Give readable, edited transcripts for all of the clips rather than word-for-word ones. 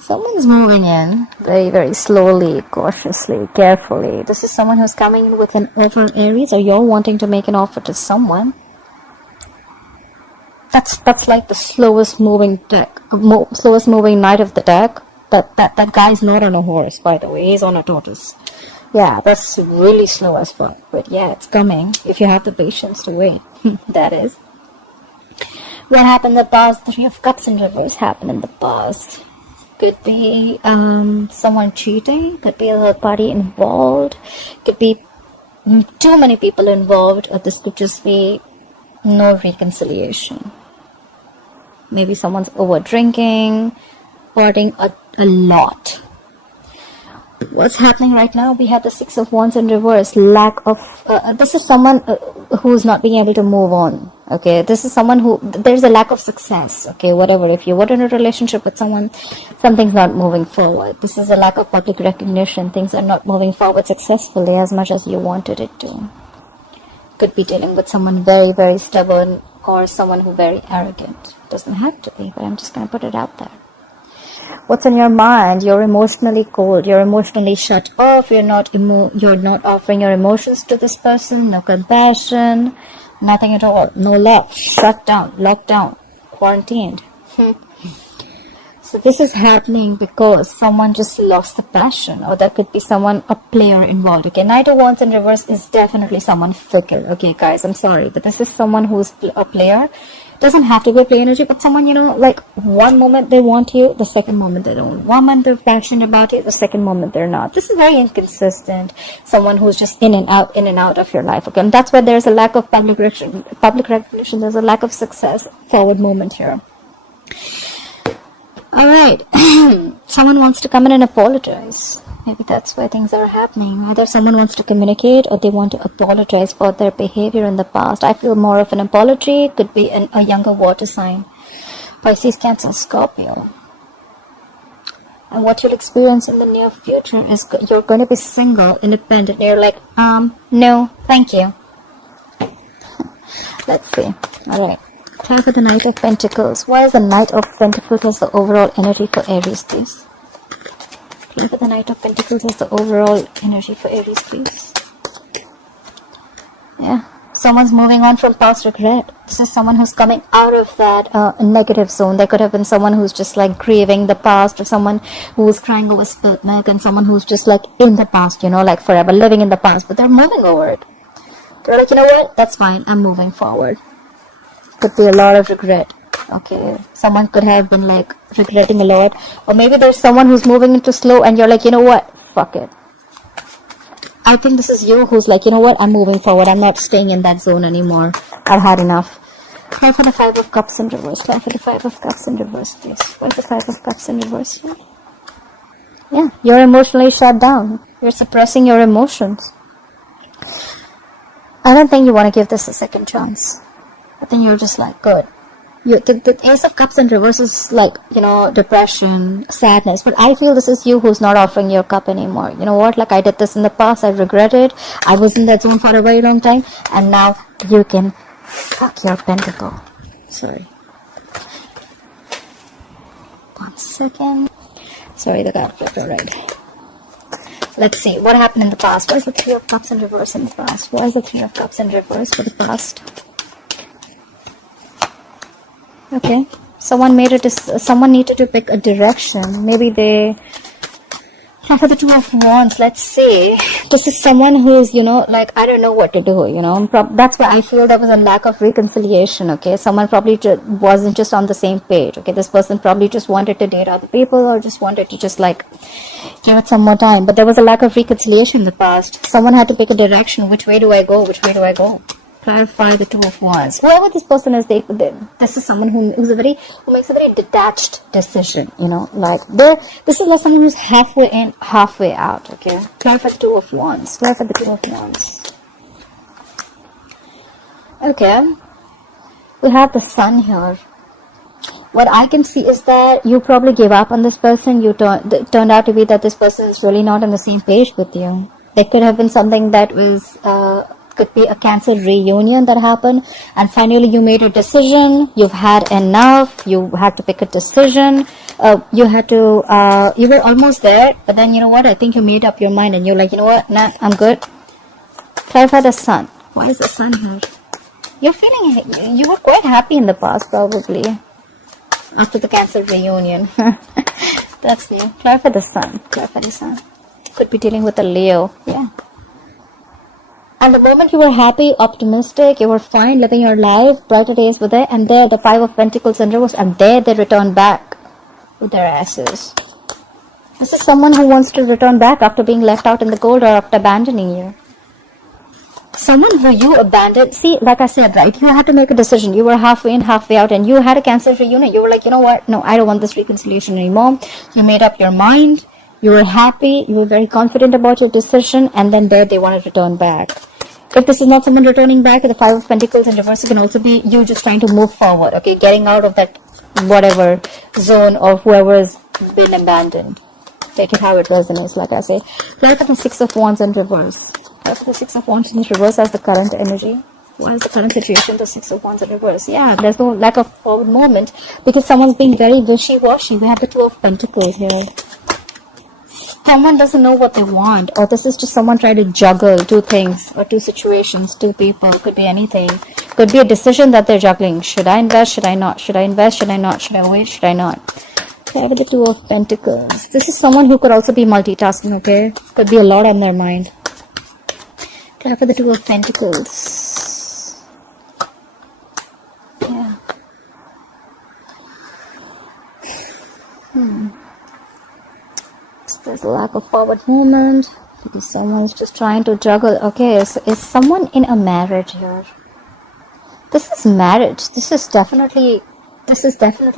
Someone's moving in very, very slowly, cautiously, carefully. This is someone who's coming in with an offer, Aries, or you're wanting to make an offer to someone. That's like the slowest moving deck, slowest moving knight of the deck. That guy's not on a horse, by the way. He's on a tortoise. Yeah, that's really slow as fuck. But yeah, it's coming if you have the patience to wait. That is. What happened in the past? The Three of Cups in reverse happened in the past. Could be someone cheating. Could be a third party involved. Could be too many people involved. Or this could just be no reconciliation. Maybe someone's over drinking, partying a lot. What's happening right now? We have the Six of Wands in reverse. Lack of this is someone who's not being able to move on. Okay, this is someone who there's a lack of success. Okay, whatever. If you were in a relationship with someone, something's not moving forward. This is a lack of public recognition. Things are not moving forward successfully as much as you wanted it to. Could be dealing with someone very, very stubborn or someone who very arrogant. Doesn't have to be, but I'm just going to put it out there. What's on your mind? You're emotionally cold. You're emotionally shut off. You're not offering your emotions to this person. No compassion. Nothing at all. No love. Shut down. Locked down. Quarantined. So this is happening because someone just lost the passion, or there could be someone, a player involved. Okay, Knight of Wands in reverse is definitely someone fickle. Okay, guys, I'm sorry, but this is someone who's a player. Doesn't have to be a play energy, but someone, you know, like one moment they want you, the second moment they don't. One moment they're passionate about it, the second moment they're not. This is very inconsistent. Someone who's just in and out of your life. Okay, and that's why there's a lack of public recognition. There's a lack of success. Forward moment here. All right, someone wants to come in and apologize. Maybe that's why things are happening. Either someone wants to communicate or they want to apologize for their behavior in the past. I feel more of an apology. Could be a younger water sign. Pisces, Cancer, Scorpio. And what you'll experience in the near future is you're going to be single, independent. You're like, no, thank you. Let's see. All right. Try for the Knight of Pentacles. Why is the Knight of Pentacles as the overall energy for Aries, please? Try for the Knight of Pentacles as the overall energy for Aries, please. Yeah. Someone's moving on from past regret. This is someone who's coming out of that negative zone. There could have been someone who's just like grieving the past, or someone who's crying over spilt milk, and someone who's just like in the past, you know, like forever living in the past, but they're moving over it. They're like, you know what? That's fine. I'm moving forward. Could be a lot of regret. Okay, someone could have been like regretting a lot, or maybe there's someone who's moving into slow and you're like, you know what, fuck it. I think this is you who's like, you know what, I'm moving forward. I'm not staying in that zone anymore. I've had enough. Try for the Five of Cups in reverse. Try for the Five of Cups in reverse, please. Where's the Five of Cups in reverse here? Yeah, you're emotionally shut down. You're suppressing your emotions. I don't think you want to give this a second chance. But then you're just like, good. The Ace of Cups in reverse is like, you know, depression, sadness. But I feel this is you who's not offering your cup anymore. You know what? Like, I did this in the past. I regret it. I was in that zone for a very long time. And now you can fuck your pentacle. Sorry. 1 second. Sorry, the card flipped. Alright. Let's see. What happened in the past? Why is the Three of Cups in reverse in the past? Why is the Three of Cups in reverse for the past? Okay, someone needed to pick a direction. Maybe they for the Two of Wands. Let's see. This is someone who's, you know, like, I don't know what to do, you know. That's why I feel there was a lack of reconciliation. Okay, someone probably wasn't just on the same page. Okay, this person probably just wanted to date other people, or just wanted to just like give it some more time. But there was a lack of reconciliation in the past. Someone had to pick a direction. Which way do I go? Which way do I go? Clarify the Two of Wands. Whoever this person is, this is someone who makes a very detached decision. You know, like this is like someone who's halfway in, halfway out. Okay, clarify the Two of Wands. Clarify the Two of Wands. Okay, we have the Sun here. What I can see is that you probably gave up on this person. Turned out to be that this person is really not on the same page with you. There could have been something that was could be a Cancer reunion that happened, and finally you made a decision. You've had enough. You had to pick a decision. you had to, you were almost there, but then you know what, I think you made up your mind and you're like, you know what, nah, I'm good. Clarify the sun. Why is the sun here? You're feeling, you were quite happy in the past probably, after the Cancer reunion. That's new. Clarify the sun. Clarify the sun. Could be dealing with a Leo. Yeah. And the moment you were happy, optimistic, you were fine, living your life, brighter days were there, and there the Five of Pentacles in reverse, and there they return back with their asses. This is someone who wants to return back after being left out in the cold or after abandoning you. Someone who you abandoned. See, like I said, right, you had to make a decision. You were halfway in, halfway out, and you had a Cancer reunion. You were like, you know what, no, I don't want this reconciliation anymore. You made up your mind. You were happy. You were very confident about your decision, and then there they want to return back. If this is not someone returning back, the Five of Pentacles in reverse, it can also be you just trying to move forward, okay? Getting out of that whatever zone of whoever has been abandoned. Take it how it resonates, like I say. Clarify the Six of Wands in reverse. Clarify the Six of Wands in reverse as the current energy. Why is the current situation the Six of Wands in reverse? Yeah, there's no lack of forward movement because someone's being very wishy-washy. We have the Two of Pentacles here. Someone doesn't know what they want, or this is just someone trying to juggle two things or two situations, two people. Could be anything. Could be a decision that they're juggling. Should I invest? Should I not? Should I invest? Should I not? Should I wait? Should I not? Okay, with the Two of Pentacles. This is someone who could also be multitasking, okay? Could be a lot on their mind. Okay, for the Two of Pentacles. Yeah. There's a lack of forward movement because someone's just trying to juggle. Okay, so is someone in a marriage here? This is marriage. This is definitely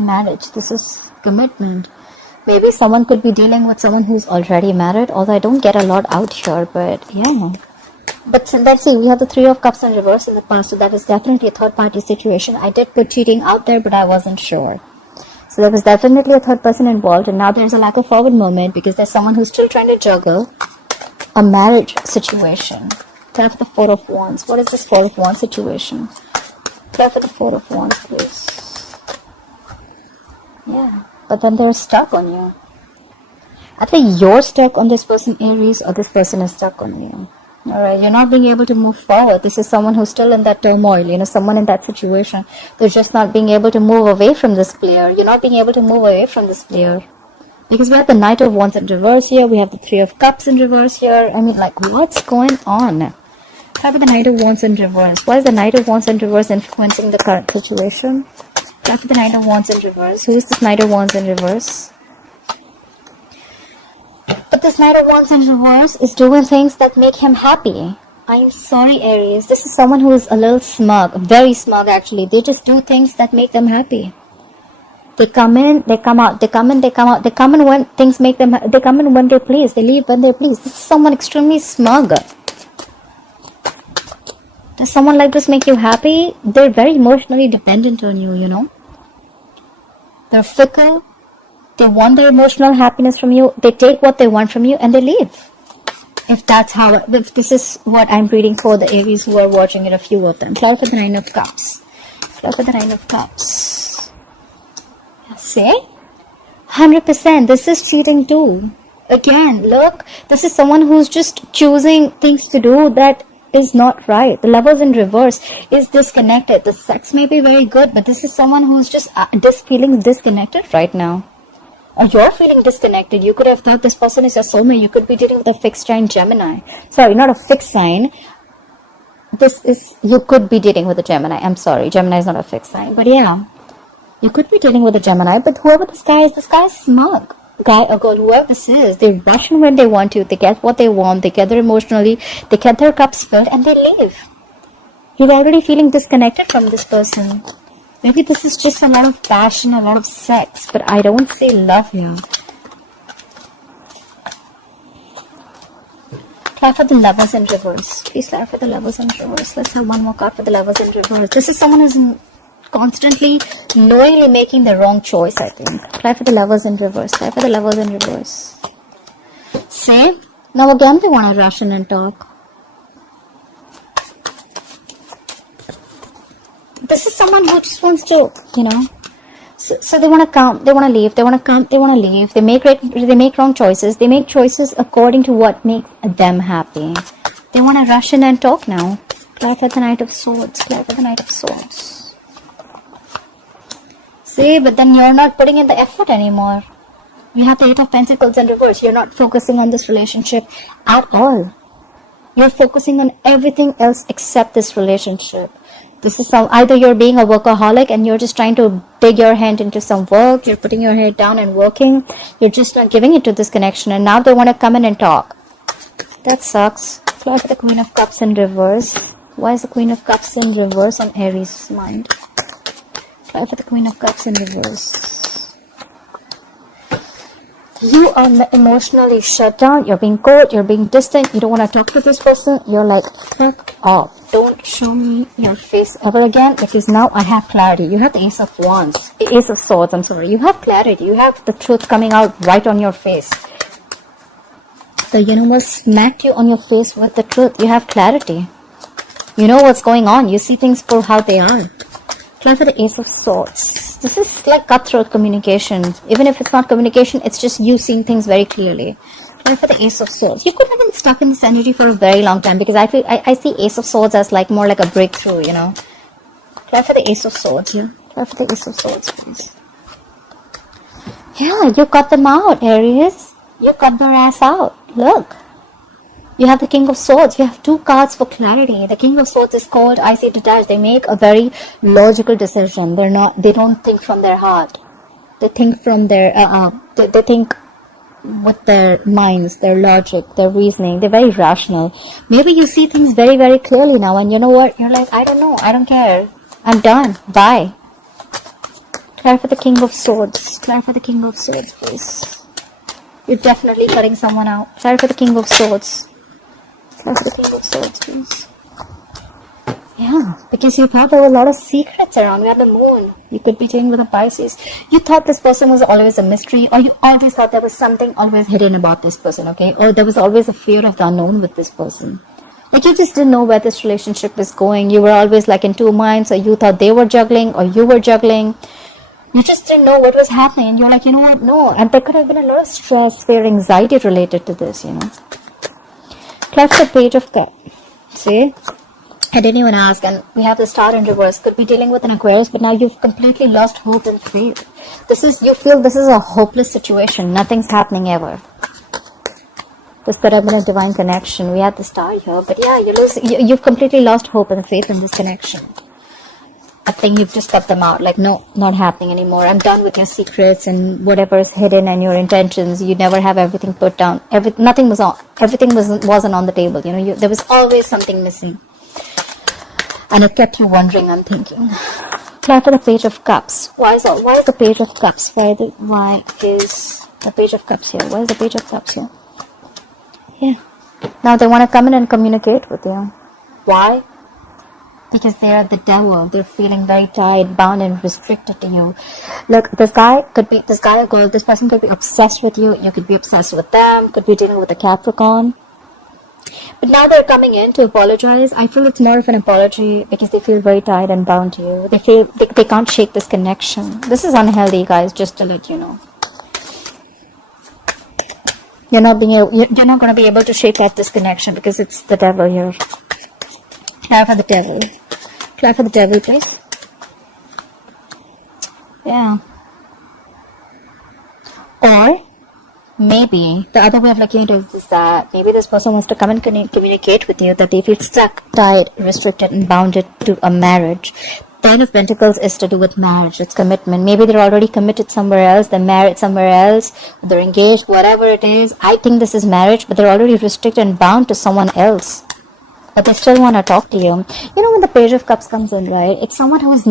marriage. This is commitment. Maybe someone could be dealing with someone who's already married, although I don't get a lot out here, but yeah. But let's see, we have the Three of Cups in reverse in the past, so that is definitely a third party situation. I did put cheating out there, but I wasn't sure. So there was definitely a third person involved, and now there's a lack of forward movement because there's someone who's still trying to juggle a marriage situation. Tell for the Four of Wands. What is this Four of Wands situation? Tell for the Four of Wands, please. Yeah, but then they're stuck on you. I think you're stuck on this person, Aries, or this person is stuck on you. Alright, you're not being able to move forward. This is someone who's still in that turmoil, you know, someone in that situation. They're just not being able to move away from this player. You're not being able to move away from this player. Because we have the Knight of Wands in reverse here. We have the Three of Cups in reverse here. I mean, like, what's going on? How about the Knight of Wands in reverse? Why is the Knight of Wands in reverse influencing the current situation? How about the Knight of Wands in reverse? Who is this Knight of Wands in reverse? But this Knight of Wands in reverse is doing things that make him happy. I'm sorry, Aries. This is someone who is a little smug. Very smug, actually. They just do things that make them happy. They come in, they come out. They come in, they come out. They come in when things make them... They come in when they're pleased. They leave when they're pleased. This is someone extremely smug. Does someone like this make you happy? They're very emotionally dependent on you, you know. They're fickle. They want their emotional happiness from you. They take what they want from you and they leave. If this is what I'm reading for the Aries who are watching it, a few of them. Clarify the Nine of Cups. Clarify the Nine of Cups. See? 100%. This is cheating too. Again, look. This is someone who's just choosing things to do that is not right. The Lovers in reverse is disconnected. The sex may be very good, but this is someone who's just feeling disconnected right now. Or you're feeling disconnected. You could have thought this person is your soulmate. You could be dealing with a fixed sign Gemini. Sorry, not a fixed sign. You could be dealing with a Gemini. I'm sorry, Gemini is not a fixed sign. But yeah, you could be dealing with a Gemini. But whoever this guy is smug. Guy or girl, whoever this is, they rush in when they want to. They get what they want. They gather emotionally. They get their cups filled and they leave. You're already feeling disconnected from this person. Maybe this is just a lot of passion, a lot of sex, but I don't see love here. Clarify the Lovers in reverse. Please clarify the Lovers in reverse. Let's have one more card for the Lovers in reverse. This is someone who's constantly, knowingly making the wrong choice, I think. Clarify the Lovers in reverse. Clarify the Lovers in reverse. See? Now again they want to rush in and talk. This is someone who just wants to, So they want to come, they want to leave, they want to come, they want to leave. They make wrong choices. They make choices according to what makes them happy. They want to rush in and talk now. Clear for the Knight of Swords. Clear for the Knight of Swords. See, but then you're not putting in the effort anymore. You have the Eight of Pentacles in reverse. You're not focusing on this relationship at all. You're focusing on everything else except this relationship. This is either you're being a workaholic and you're just trying to dig your hand into some work. You're putting your head down and working. You're just not giving it to this connection. And now they want to come in and talk. That sucks. Clear for the Queen of Cups in reverse. Why is the Queen of Cups in reverse on Aries' mind? Clear for the Queen of Cups in reverse. You are emotionally shut down. You're being cold. You're being distant. You don't want to talk to this person. You're like, fuck off. Don't show me your face ever again, because now I have clarity. You have the Ace of Wands. Ace of Swords, I'm sorry. You have clarity. You have the truth coming out right on your face. The universe smacked you on your face with the truth. You have clarity. You know what's going on. You see things for how they are. Clear for the Ace of Swords. This is like cutthroat communication. Even if it's not communication, it's just you seeing things very clearly. Clear for the Ace of Swords. You could have been stuck in this energy for a very long time, because I see Ace of Swords as like more like a breakthrough, you know. Clear for the Ace of Swords here. Clear for the Ace of Swords, please. Yeah, you cut them out, Aries. You cut their ass out. Look. You have the King of Swords. You have two cards for clarity. The King of Swords is called, I say detached. They make a very logical decision. They don't think from their heart. They think from their, they think with their minds, their logic, their reasoning. They're very rational. Maybe you see things very, very clearly now, and you know what? You're like, I don't know. I don't care. I'm done. Bye. Clear for the King of Swords. Clear for the King of Swords, please. You're definitely cutting someone out. Clear for the King of Swords. Clear for the King of Swords, please. Yeah, because you thought there were a lot of secrets around. We had the moon. You could be dealing with a Pisces. You thought this person was always a mystery, or you always thought there was something always hidden about this person, okay? Or there was always a fear of the unknown with this person. Like you just didn't know where this relationship was going. You were always like in two minds, or you thought they were juggling, or you were juggling. You just didn't know what was happening, and you're like, you know what, no. And there could have been a lot of stress, fear, anxiety related to this, you know. Clear for the Page of Cups. See? I didn't even ask, and we have the Star in reverse. Could be dealing with an Aquarius, but now you've completely lost hope and faith. You feel this is a hopeless situation. Nothing's happening ever. This could have been a divine connection. We had the Star here, but yeah, you've completely lost hope and faith in this connection. I think you've just cut them out. Like, no, not happening anymore. I'm done with your secrets and whatever is hidden and your intentions. You never have everything put down. Everything wasn't on the table. You know, there was always something missing. And it kept you wondering, I'm thinking. Clear for the Page of Cups. Why is the Page of Cups? Why is the Page of Cups here? Why is the Page of Cups here? Yeah. Now they want to come in and communicate with you. Why? Because they are the devil. They're feeling very tied, bound, and restricted to you. Look, this guy or girl, this person could be obsessed with you. You could be obsessed with them. Could be dealing with a Capricorn. But now they're coming in to apologize. I feel it's more of an apology because they feel very tied and bound to you. They feel they can't shake this connection. This is unhealthy, guys, just to let you know. You're not going to be able to shake out this connection because it's the devil here. Clear for the devil. Clear for the devil, please. Yeah. Or maybe the other way of looking at it is that maybe this person wants to come and communicate with you that they feel stuck, tied, restricted, and bounded to a marriage. Nine of Pentacles is to do with marriage. It's commitment. Maybe they're already committed somewhere else. They're married somewhere else. They're engaged, whatever it is. I think this is marriage, but they're already restricted and bound to someone else. But they still want to talk to you. You know, when the Page of Cups comes in, right? It's someone who's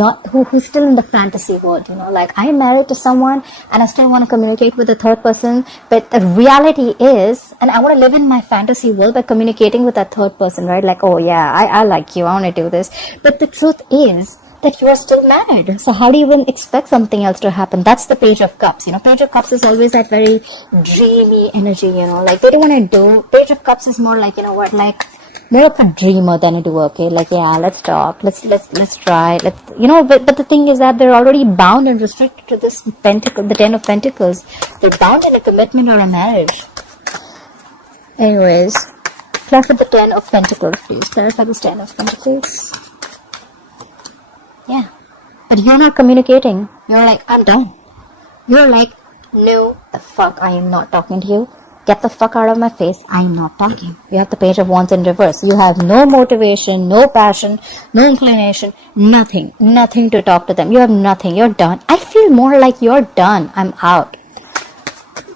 still in the fantasy world, you know, like I'm married to someone and I still want to communicate with the third person. But the reality is, and I want to live in my fantasy world by communicating with that third person, right? Like, oh yeah, I like you. I want to do this. But the truth is that you are still married. So how do you even expect something else to happen? That's the Page of Cups. You know, Page of Cups is always that very dreamy energy, you know, like they don't want to do. Page of Cups is more like, you know what, like, more of a dreamer than a doer. Okay, like, yeah, let's talk, let's try, but the thing is that they're already bound and restricted to this pentacle, the 10 of Pentacles. They're bound in a commitment or a marriage. Anyways, clarify the 10 of Pentacles, please. Clarify this 10 of Pentacles. Yeah, but you're not communicating. You're like, I'm done. You're like, no, the fuck, I am not talking to you. Get the fuck out of my face. I am not talking. You have the Page of Wands in reverse. You have no motivation, no passion, no inclination, nothing. Nothing to talk to them. You have nothing. You're done. I feel more like you're done. I'm out.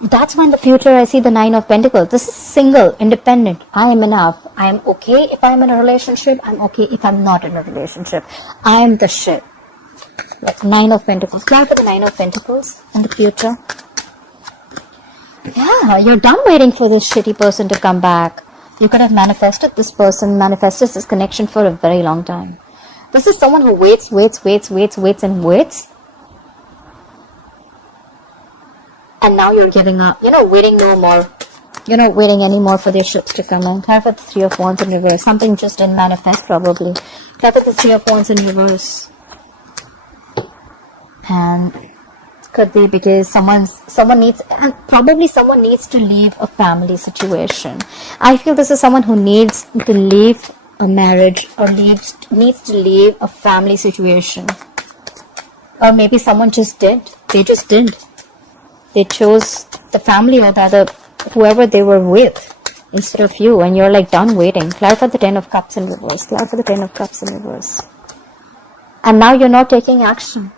That's why in the future I see the 9 of Pentacles. This is single, independent. I am enough. I am okay if I'm in a relationship. I'm okay if I'm not in a relationship. I am the shit. Like 9 of Pentacles. Clarify the 9 of Pentacles in the future. Yeah, you're done waiting for this shitty person to come back. You could have manifested this person, manifested this connection for a very long time. This is someone who waits. And now you're giving up. You're not waiting no more. You're not waiting anymore for their ships to come in. Clarify the 3 of Wands in reverse. Something just didn't manifest probably. Clarify the 3 of Wands in reverse. And could be because someone needs to leave a family situation. I feel this is someone who needs to leave a marriage or needs to leave a family situation. Or maybe someone just did. They just did. They chose the family or the other, whoever they were with instead of you, and you're like done waiting. Clarify the 10 of Cups in reverse. Clarify the 10 of Cups in reverse. And now you're not taking action.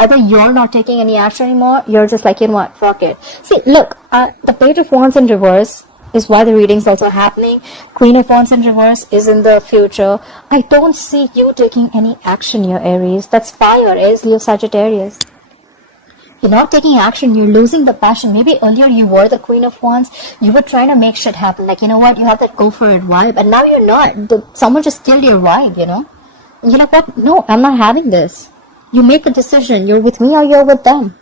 Either you're not taking any action anymore, you're just like, you know what, fuck it. See, look, the Page of Wands in reverse is why the reading's also happening. Queen of Wands in reverse is in the future. I don't see you taking any action, your Aries. That's fire, Aries, Leo, Sagittarius. You're not taking action, you're losing the passion. Maybe earlier you were the Queen of Wands, you were trying to make shit happen. Like, you know what, you have that go for it vibe, and now you're not. Someone just killed your vibe, you know. And you're like, what? No, I'm not having this. You make a decision, you're with me or you're with them.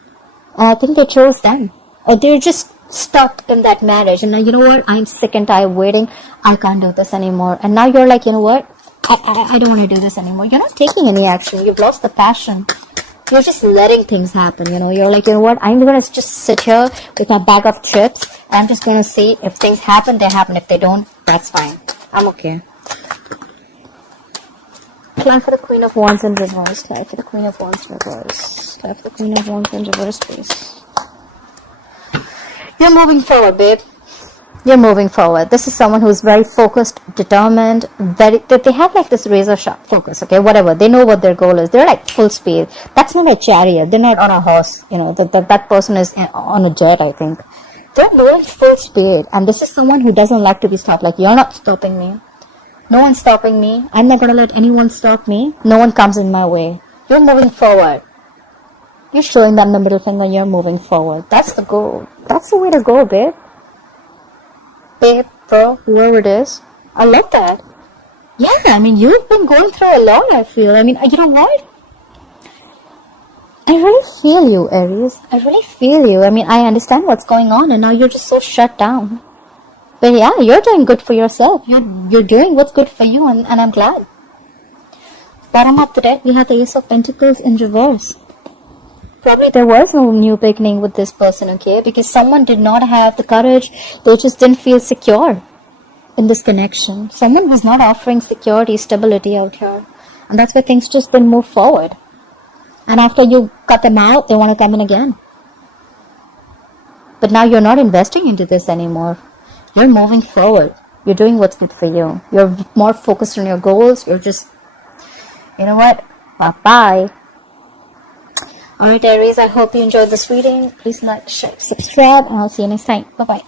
And I think they chose them. Or they're just stuck in that marriage. And now, you know what, I'm sick and tired of waiting. I can't do this anymore. And now you're like, you know what, I don't want to do this anymore. You're not taking any action. You've lost the passion. You're just letting things happen, you know. You're like, you know what, I'm going to just sit here with my bag of chips. I'm just going to see if things happen, they happen. If they don't, that's fine. I'm okay. Clarify the Queen of Wands in reverse. Clarify the Queen of Wands in reverse. Clarify the Queen of Wands in reverse, please. You're moving forward, babe. You're moving forward. This is someone who's very focused, determined, they have like this razor sharp focus, okay, whatever. They know what their goal is. They're like full speed. That's not a chariot. They're not on a horse, you know. That person is on a jet, I think. They're moving full speed. And this is someone who doesn't like to be stopped. Like, you're not stopping me. No one's stopping me. I'm not going to let anyone stop me. No one comes in my way. You're moving forward. You're showing them the middle finger. You're moving forward. That's the goal. That's the way to go, babe. Babe, bro, whoever it is. I love that. Yeah, I mean, you've been going through a lot, I feel. I mean, you know what? I really feel you, Aries. I really feel you. I mean, I understand what's going on, and now you're just so shut down. But yeah, you're doing good for yourself. You're doing what's good for you, and I'm glad. Bottom of the deck, we have the Ace of Pentacles in reverse. Probably there was no new beginning with this person, okay? Because someone did not have the courage. They just didn't feel secure in this connection. Someone was not offering security, stability out here. And that's why things just didn't move forward. And after you cut them out, they want to come in again. But now you're not investing into this anymore. You're moving forward. You're doing what's good for you. You're more focused on your goals. You're just, you know what? Bye-bye. Alright, Aries, I hope you enjoyed this reading. Please like, share, subscribe, and I'll see you next time. Bye-bye.